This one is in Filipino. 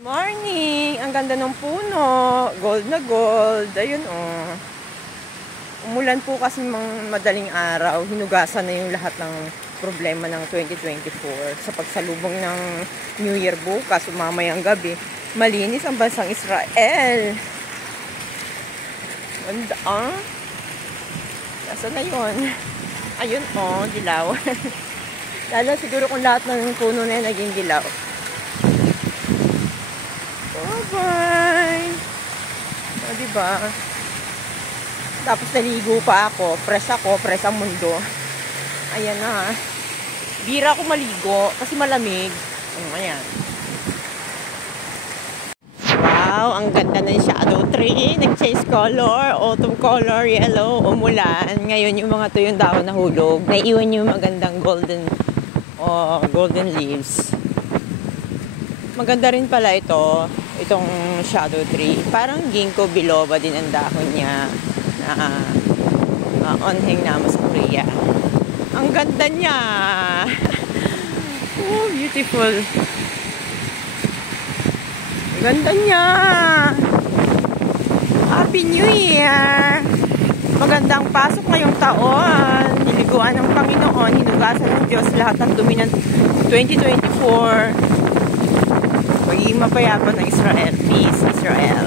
Morning! Ang ganda ng puno. Gold na gold. Ayun oh. Umulan po kasi madaling araw. Hinugasan na yung lahat ng problema ng 2024. Sa pagsalubong ng New Year bukas, mamayang gabi. Malinis ang bansang Israel. Ganda ah. Nasaan na yun? Ayun oh, dilaw. Lalo siguro kung lahat ng puno na naging dilaw. Bye-bye! O, diba? Tapos naligo pa ako. Fresh ang mundo. Ayan na. Bira ako maligo kasi malamig. Ayan. Wow, ang ganda ng shadow tree. Nag-change color. Autumn color, yellow, umulan. Ngayon yung mga to yung dahon na hulog. Naiiwan yung magandang golden leaves. Maganda rin pala itong shadow tree. Parang ginkgo biloba din ang dahon niya na onheng nama sa Korea. Ang ganda niya! Oh, beautiful! Ang ganda niya! Happy New Year! Magandang pasok ngayong taon. Niliguan ng Panginoon. Hinugasan ng Diyos lahat ng dumi ng 2024. Magiging mapayapa ng Israel. Peace, Israel.